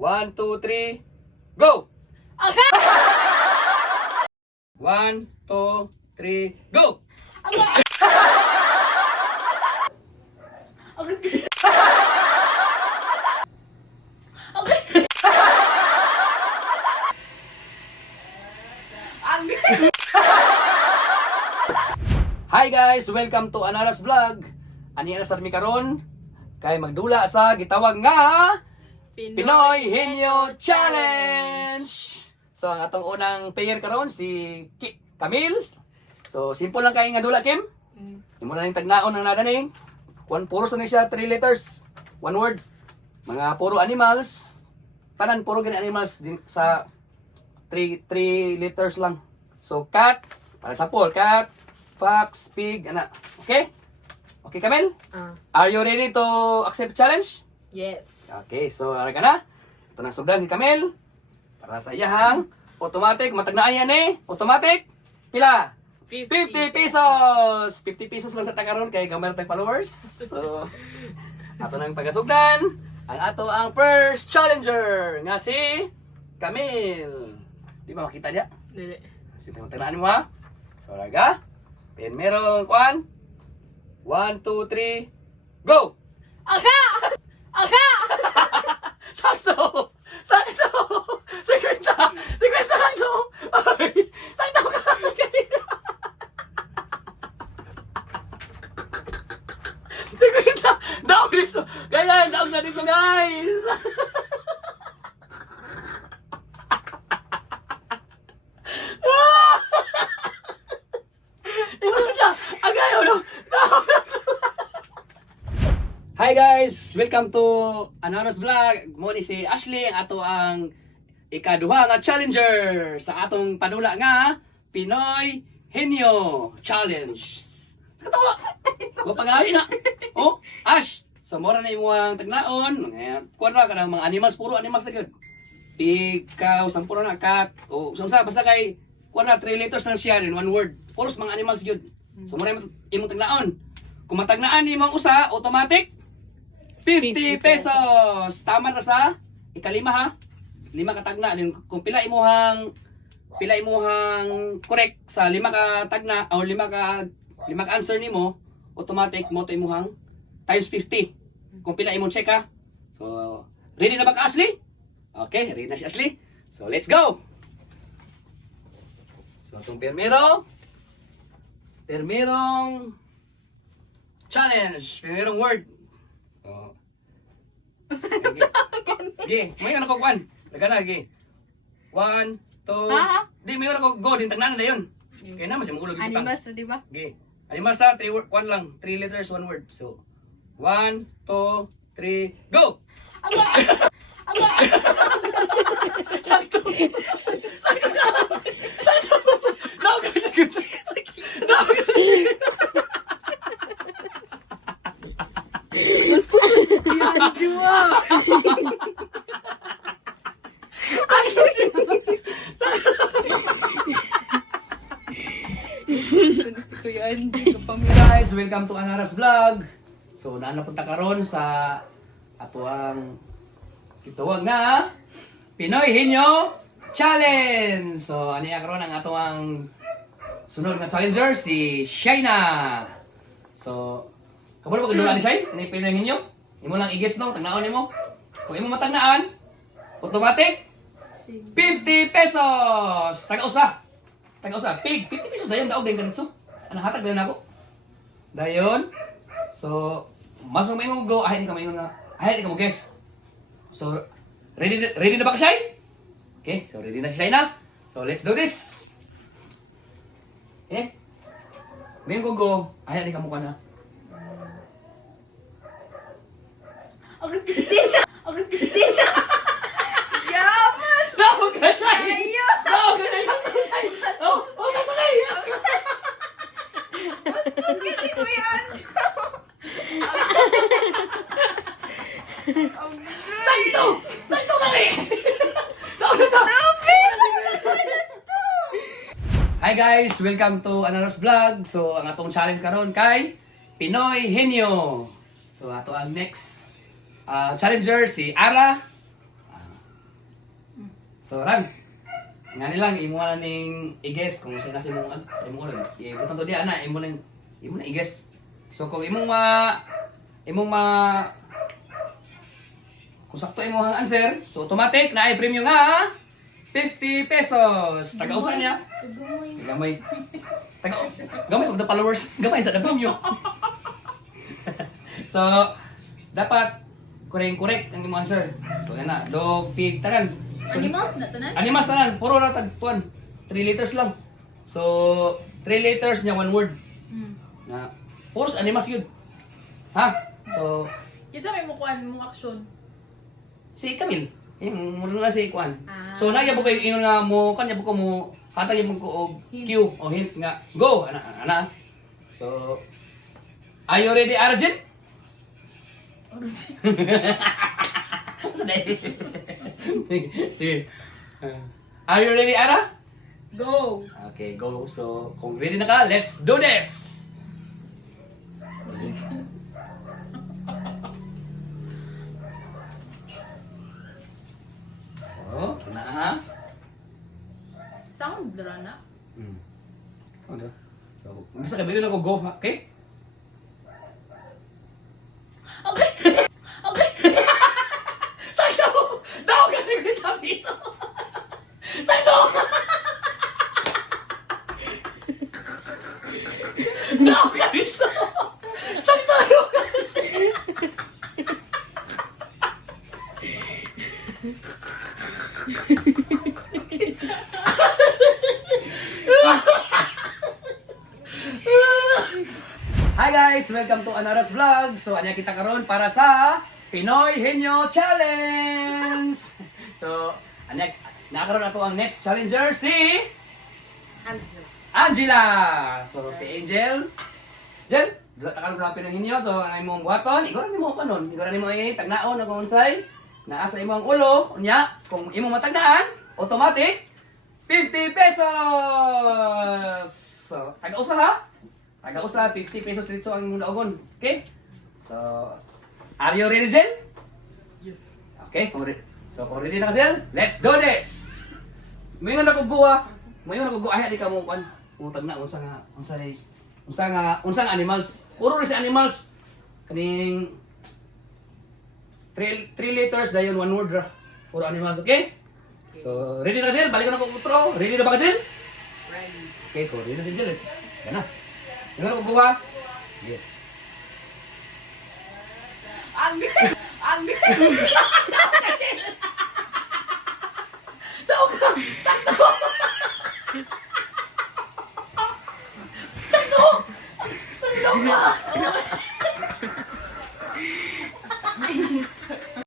1, 2, 3, go! Okay. 1, 2, 3, go! Okay. Hi guys! Welcome to Anaras Vlog. Ani na sa karon kay magdula sa gitawag nga Pinoy Henyo Challenge. So ang atong unang player karon si Camille. So simple lang kay nga dula Kim. Imo na ning tagnaon ang nada ning. Puro sa siya 3 letters, 1 word. Mga puro animals. Tanan puro gani animals din sa 3 letters lang. So cat, para sa pool, cat, fox, pig, ana. Okay? Okay, Camille? Are you ready to accept challenge? Yes. Okay, so ara ka na. Ito na sugdan si Camille. Para sa iyahang automatic, matagnaan yan eh. Automatic, pila? 50 pesos! 50 pesos lang sa takaron kay gamay tag followers. So, ato nang pagasugdan. Ang ato ang first challenger nga si Camille. Di ba makita niya? Dili. Sige, matagnaan mo ha. So, raga. Then merong kuan. 1, 2, 3, go! Aka! Aka! Sakto! Sakto! 50! 50 sakto! Ay! Sakto ka! Sikwenta! Daog dito! Ganyan! Daog na dito guys! Ito siya! Agayo no! Daog! Hi guys! Welcome to Anaras Vlog. Mo ni si Ashley ang ato ang ikaduha nga challenger sa atong panula nga Pinoy Henyo Challenge. Sa katawa! Wa pag-ari na. Oh, Ash. So mora na imo ang tagnaon. Kuan ra kanang mga animals, puro animals na gyud. Pig, cow, sampuro na cat. O sa basta kay kuan na 3 letters na siya in one word. Puros mga animals gyud. So mora imo tagnaon. Kung matagnaan nimo ang usa, automatic 50 pesos. Tama na sa ikalima ha. 5 ka tagna. Kung pila imuhang correct sa 5 ka tagna o 5 ka answer nimo, automatic mo to imuhang times 50. Kung pila imong check ha. So, ready na ba ka Ashley? Okay, ready na si Ashley. So, let's go. So, itong permerong challenge, permerong word. So, okay, may ano ko kwan. Daga na, okay. 1, 2, di may ano ko go, din tagnan na yun. Kaya na, mas yung ulog yung butang. Animals, di ba? Okay. Animals sa 3 lang, 3 letters, 1 word. So, 1, 2, 3, go! Sakto! Sakto ka! Sakto! Daog ka sa ganda! Daog ka sa Gusto ko si Kuya Anju ah! Si Kuya Anju kapamilya. Guys, welcome to Anaras Vlog. So, napunta karon sa ato ang gitawag nga Pinoy Henyo Challenge. So, ani karon ang ato ang sunod nga challenger si Shaina. So, kamo ba kadula ni Shay? Ni Pinoy Henyo? Imo lang i-guess no, tagnaon nimo. Kung imo matagnaan, automatic 50 pesos. Taga-usa. Pig, 50 pesos dayon daog din kanito. Ana hatag dayon ako. Dayon. So, mas mo maingon go, ahay ni ka maingon nga. Ahay ni ka mo guess. So, ready na ba ka Shay? Okay, so ready na si Shay na. So, let's do this. Okay? Maingon go, ahay ni ka mo ka na. Agad Christina! Agad Christina! Yaman! Daog ka Shay! Ayaw! Daog ka Shay! Sakto Shay! Oh, sakto Shay! Kasi Kuya Anju! Sakto! Sakto ka rin! Daog na to! Hi guys! Welcome to Anaras Vlog. So, ang atong challenge karon kay Pinoy Henyo. So, ato ang next challenger si Ara. So, Ran, nga nilang, imo na ning i-guess kung sino sa imong ulo. Ibutang to diya na, imo na i-guess. So, kung kung sakto imo ang answer, so automatic na ay premium nga 50 pesos. Taga-usa niya. Gamay. Gamay of the followers. Gamay sa the premium. So, dapat correct ang imong answer. So, yan na. Dog, pig, tanan. So, Animals na tanan? animals tanan. Puro na tagtuan. 3 liters lang. So, 3 liters niya, 1 word. Na, puros animals yun. Ha? So, Kita may mukuan mong aksyon. si Camille. Yung muna na si Kwan. Ah. So, nagyabog kayo ingon nga mo, kanya po ko mo, hatag yung ko og cue o hint nga, go! Ana. So, are you ready, Arjun? Sa dahil. Sige. Are you ready, Ara? Go! Okay, go. So, kung ready na ka, let's do this! Oh, na ha? Sound dra na. Ano? So, bisa kayo yun ako go, ha? Okay? Okay! Okay! Sakto! Daw ka si Grita Piso! Sakto! Daw ka Piso! Sakto! Daw ka kasi! Hi guys! Welcome to Anaras Vlog! So, anya kita karon para sa Pinoy Henyo Challenge! So, anya nakaroon na to ang next challenger, si Angela! So, si Angel. Angel, dula ta karon sa Pinoy Henyo. So, ang imong buhaton, ikaw rin mo kanon. Ikaw rin mo tagnaon na kung unsay. Naasa imong ulo. Unya, kung imong matagnaan, automatic, 50 pesos! So, taga-usa ha? Taga-usa, 50 pesos dito ang imong daogon. Okay? So, are you ready, Zel? Yes. Okay, kung ready na ka, Zel, let's do this! Mayon na kuguha. Mayon na kuguha. Ay, di ka mo kan. Mutag na unsa nga animals. Puro rin si animals. Kaning 3 liters dayon 1 word ra. Puro animals, okay? So, ready na, Zel? Balik na ko utro. Ready na ba ka, Zel? Ready. Okay, kung ready na si Zel, yan na. Yan na kuguha. Yes. Agay! Agay! Tao ka! Sakto! Sakto! Ano ka?